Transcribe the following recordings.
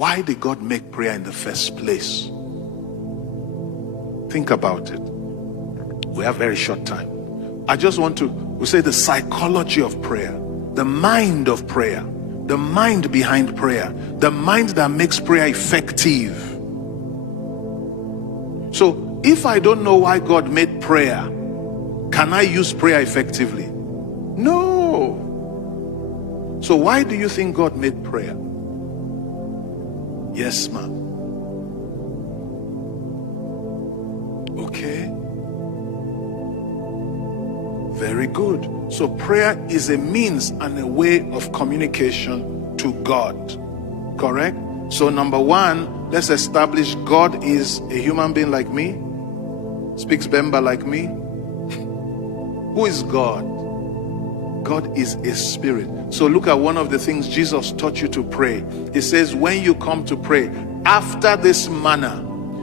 why did God make prayer in the first place? Think about it. We have very short time. I just want to, we say the psychology of prayer, the mind of prayer, the mind behind prayer, the mind that makes prayer effective. So if I don't know why God made prayer, can I use prayer effectively? No. So why do you think God made prayer? Yes, ma'am. Okay. Very good. So prayer is a means and a way of communication to God. Correct? So number one, let's establish God is a human being like me, speaks Bemba like me. Who is God? God is a spirit. So look at one of the things Jesus taught you to pray. He says, when you come to pray, after this manner.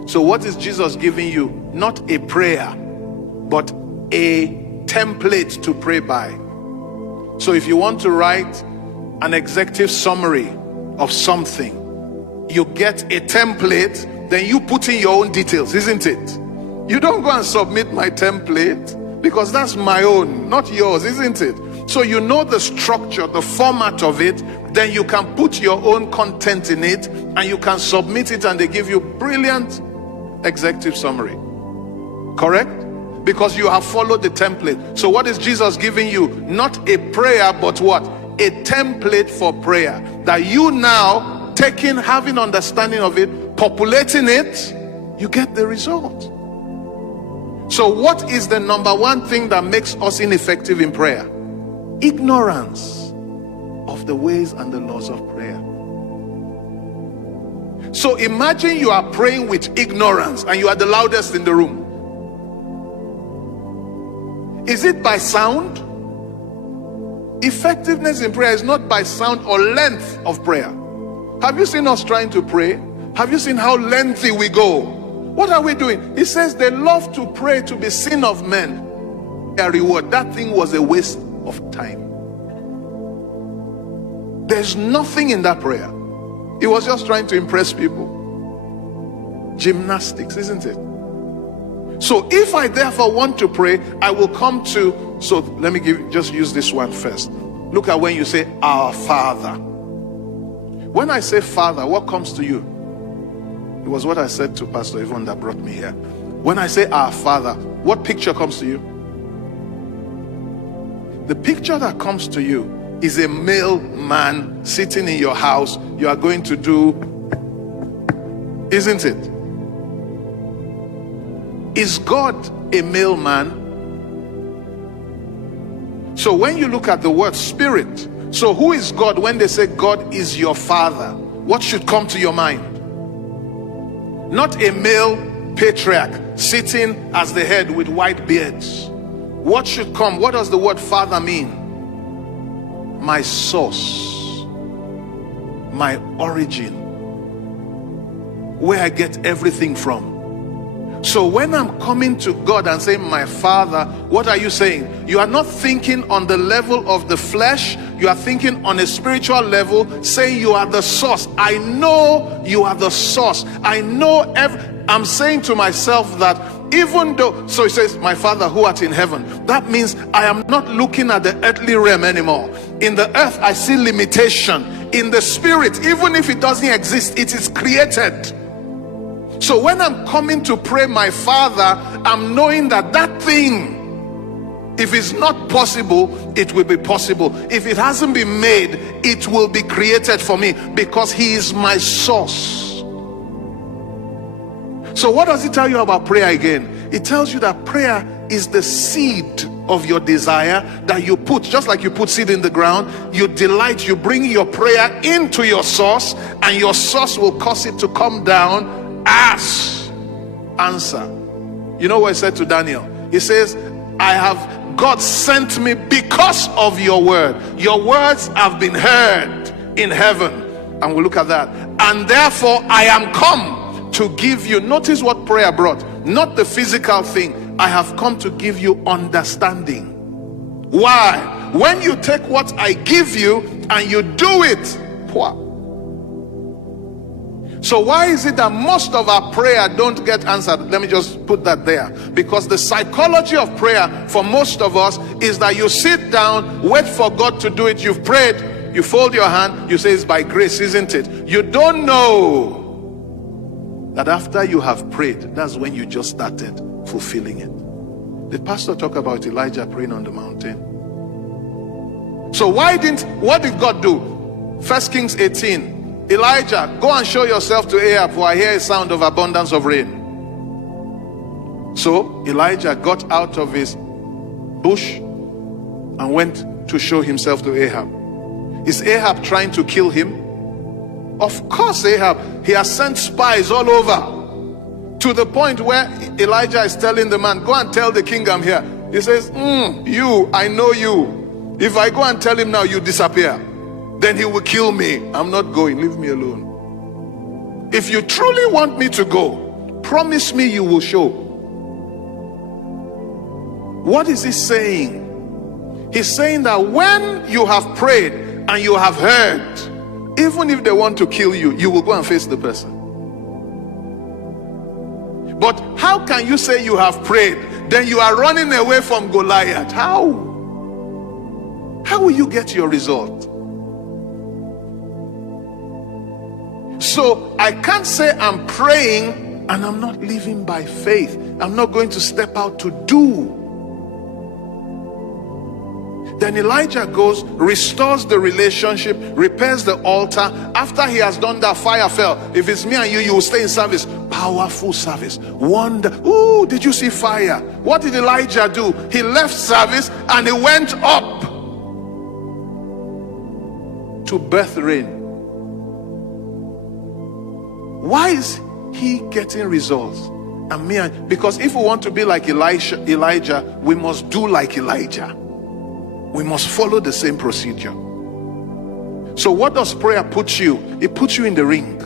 So what is Jesus giving you? Not a prayer, but a template to pray by. So if you want to write an executive summary of something, you get a template, then you put in your own details, isn't it? You don't go and submit my template, because that's my own, not yours, isn't it? So you know the structure, the format of it, then you can put your own content in it, and you can submit it, and they give you brilliant executive summary. Correct? Because you have followed the template. So what is Jesus giving you? Not a prayer, but what? A template for prayer. That you now, taking, having understanding of it, populating it, you get the result. So what is the number one thing that makes us ineffective in prayer? Ignorance of the ways and the laws of prayer. So imagine you are praying with ignorance and you are the loudest in the room. Is it by sound? Effectiveness in prayer is not by sound or length of prayer. Have you seen us trying to pray? Have you seen how lengthy we go? What are we doing? It says they love to pray to be seen of men. Their reward. That thing was a waste of time. There's nothing in that prayer. It was just trying to impress people. Gymnastics, isn't it? So if I therefore want to pray, I will come to, so let me just use this one first. Look at when you say our Father. When I say Father, what comes to you? It was what I said to Pastor Yvonne that brought me here. When I say our Father, what picture comes to you? The picture that comes to you is a male man sitting in your house. You are going to do, isn't it? Is God a male man? So when you look at the word spirit, so who is God? When they say God is your Father, what should come to your mind? Not a male patriarch sitting as the head with white beards. What should come? What does the word Father mean? My source, my origin, where I get everything from. So when I'm coming to God and saying my Father, what are you saying? You are not thinking on the level of the flesh. You are thinking on a spiritual level, saying you are the source. I know you are the source. I know I'm saying to myself that even though, so it says, my Father who art in heaven. That means I am not looking at the earthly realm anymore. In the earth, I see limitation. In the spirit, even if it doesn't exist, it is created. So when I'm coming to pray my Father, I'm knowing that that thing, if it's not possible, it will be possible. If it hasn't been made, it will be created for me, because he is my source. So what does it tell you about prayer again? It tells you that prayer is the seed of your desire that you put, just like you put seed in the ground. You delight, you bring your prayer into your source, and your source will cause it to come down as answer. You know what he said to Daniel? He says, God sent me because of your word. Your words have been heard in heaven. And we'll look at that. And therefore I am come to give you, notice what prayer brought, not the physical thing. I have come to give you understanding. Why? When you take what I give you and you do it, So why is it that most of our prayer don't get answered? Let me just put that there. Because the psychology of prayer for most of us is that you sit down, wait for God to do it. You've prayed, you fold your hand, you say it's by grace, isn't it? You don't know that after you have prayed, that's when you just started fulfilling it. Did Pastor talk about Elijah praying on the mountain? So what did God do? 1 Kings 18. Elijah, go and show yourself to Ahab, for I hear a sound of abundance of rain. So Elijah got out of his bush and went to show himself to Ahab. Is Ahab trying to kill him? Of course Ahab. He has sent spies all over, to the point where Elijah is telling the man, go and tell the king I'm here. He says, I know you. If I go and tell him now, you disappear, then he will kill me. I'm not going. Leave me alone. If you truly want me to go, promise me you will show. What is he saying? He's saying that when you have prayed and you have heard, even if they want to kill you, you will go and face the person. But how can you say you have prayed, then you are running away from Goliath? How will you get your result? So I can't say I'm praying and I'm not living by faith. I'm not going to step out to do. Then Elijah goes, restores the relationship, repairs the altar. After he has done that, fire fell. If it's me and you will stay in service. Powerful service. Wonder. Ooh, did you see fire? What did Elijah do? He left service and he went up to birth rain. Why is he getting results? Because if we want to be like Elijah, we must do like Elijah. We must follow the same procedure. So what does prayer put you? It puts you in the ring.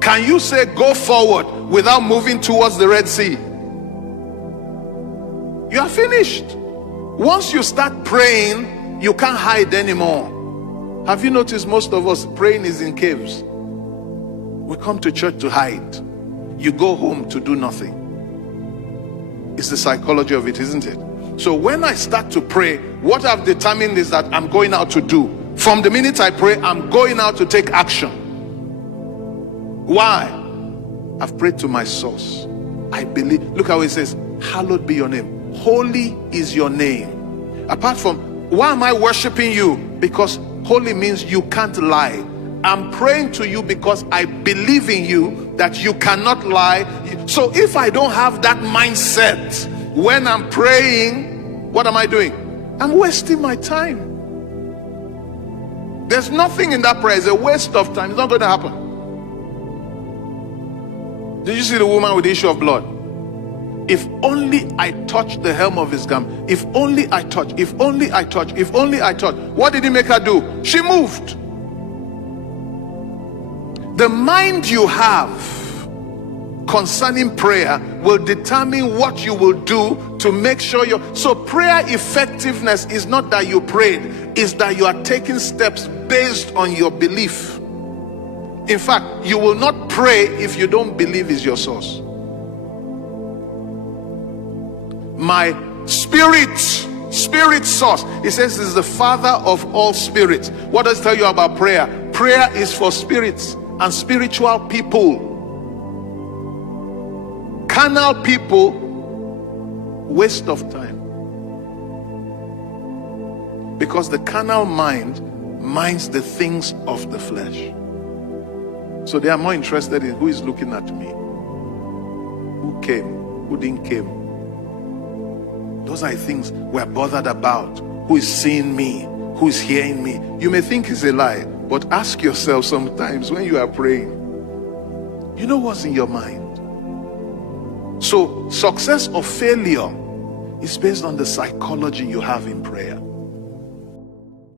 Can you say go forward without moving towards the Red Sea? You are finished. Once you start praying, you can't hide anymore. Have you noticed most of us praying is in caves? We come to church to hide. You go home to do nothing. It's the psychology of it, isn't it? So when I start to pray, what I've determined is that I'm going out to do. From the minute I pray, I'm going out to take action. Why? I've prayed to my source. I believe. Look how it says, hallowed be your name. Holy is your name. Apart from, why am I worshiping you? Because holy means you can't lie. I'm praying to you because I believe in you that you cannot lie. So if I don't have that mindset when I'm praying, what am I doing? I'm wasting my time. There's nothing in that prayer. It's a waste of time. It's not going to happen. Did you see the woman with the issue of blood? If only I touch the hem of his garment. If only I touch. If only I touch. If only I touch. What did he make her do? She moved. The mind you have concerning prayer will determine what you will do to make sure so prayer effectiveness is not that you prayed, is that you are taking steps based on your belief. In fact, you will not pray if you don't believe is your source. My spirit source, it says, is the father of all spirits. What does it tell you about prayer? Prayer is for spirits and spiritual people. Carnal people, waste of time. Because the carnal mind minds the things of the flesh. So they are more interested in who is looking at me, who came, who didn't came. Those are the things we're bothered about. Who is seeing me, who is hearing me. You may think it's a lie, but ask yourself sometimes when you are praying, you know what's in your mind? So success or failure is based on the psychology you have in prayer.